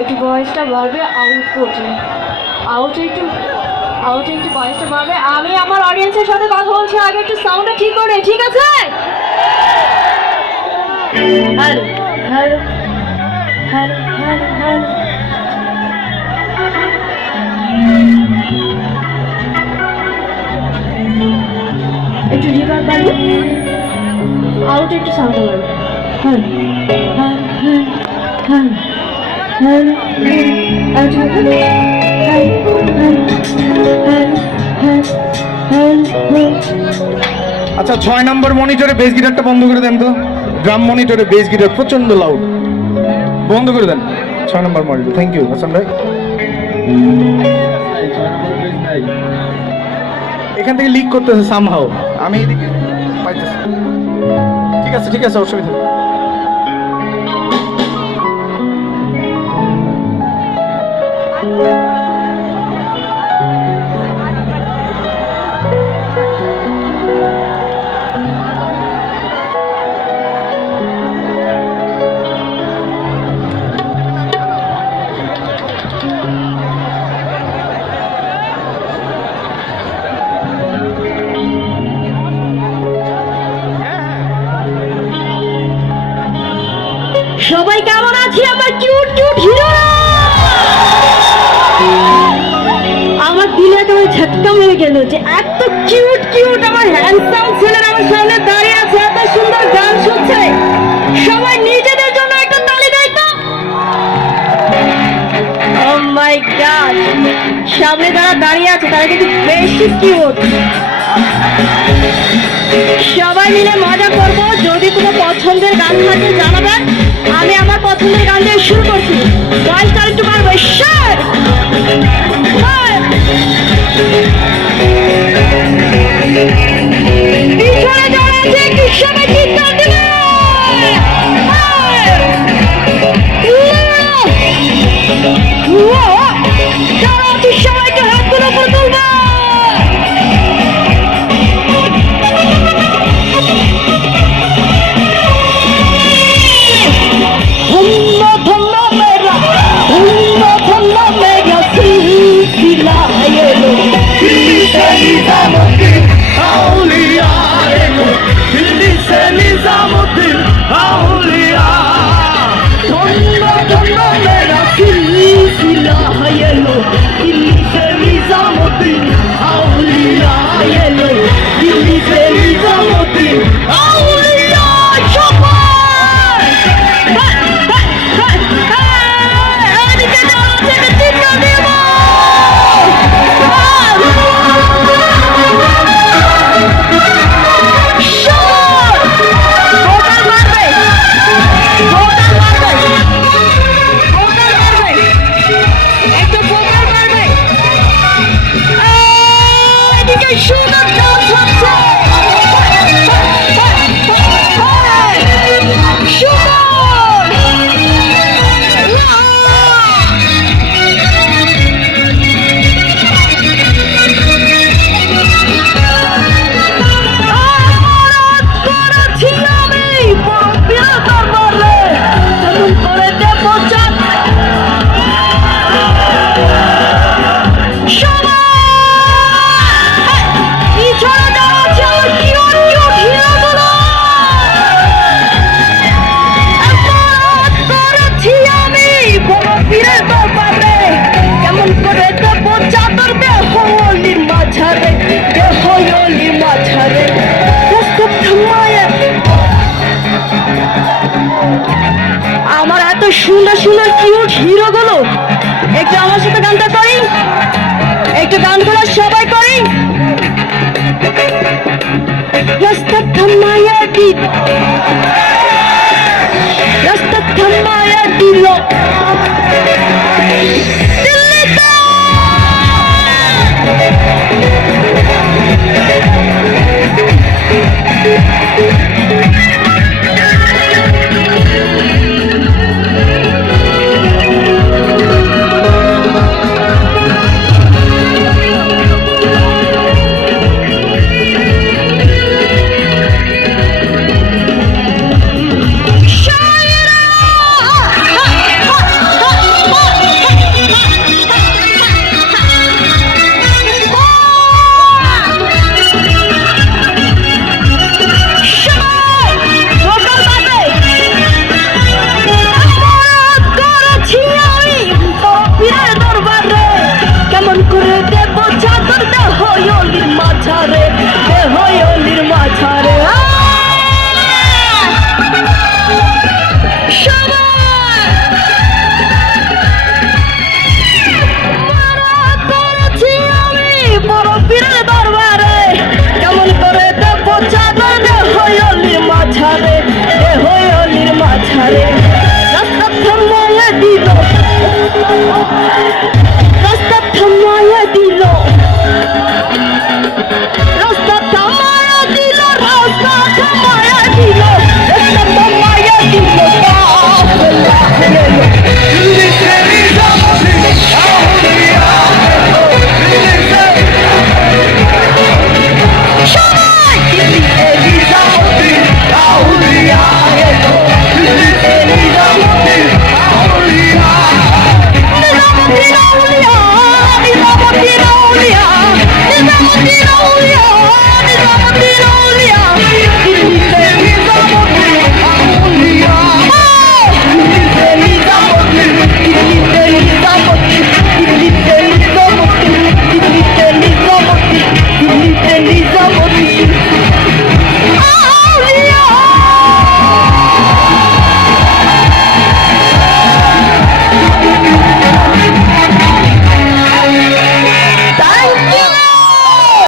একটু বয়সটা বাড়বে আউটপোর্টে আউট একটু আউট একটু বয়সটা বাড়বে। আমি আমার অডিয়েন্সের সাথে কথা বলছি, আগে একটু সাউন্ডটা ঠিক করে ঠিক আছে? Hello hello hello hello hello একটু রিভার বাড়বে আউট একটু সাউন্ড হ্যাঁ হ্যাঁ হ্যাঁ হ্যাঁ। আচ্ছা ছয় নম্বর মনিটরে বেস গিটারটা বন্ধ করে দেন তো। ড্রাম মনিটরে বেস গিটার প্রচণ্ড লাউড বন্ধ করে দেন। ছয় নম্বর মনিটর। থ্যাংক ইউ হাসান ভাই। এখান থেকে লিক করতেছে সামহাও আমি এদিকে পাইতেছি। ঠিক আছে ঠিক আছে অসুবিধা কিউট কিউট হিরো! আমার দিলে একেবারে ঝটকা মেরে গেল যে এত কিউট কিউট আমার হ্যান্ডসাম ছেলেরা আমার সামনে দাঁড়িয়ে আছে, এত সুন্দর গান শুনছে। সবাই নিজেদের জন্য একটা তালি দেয় তো। মাই গড সামনে যারা দাঁড়িয়ে আছে, তারা কিন্তু বেশি কিউট। সবাই মিলে মজা করব। যদি কোনো পছন্দের গান থাকে, জানাবেন। আমি আমার পছন্দের গান দিয়ে শুরু করছি। সুন্দর সুন্দর কিউট হিরো গুলো? একটু আমার সাথে গানটা করি একটু গানগুলো সবাই করি রাস্তা থামায়া দিল। রাস্তা থামায়া দিল। ধারে রাস্তা থামিয়ে দিল।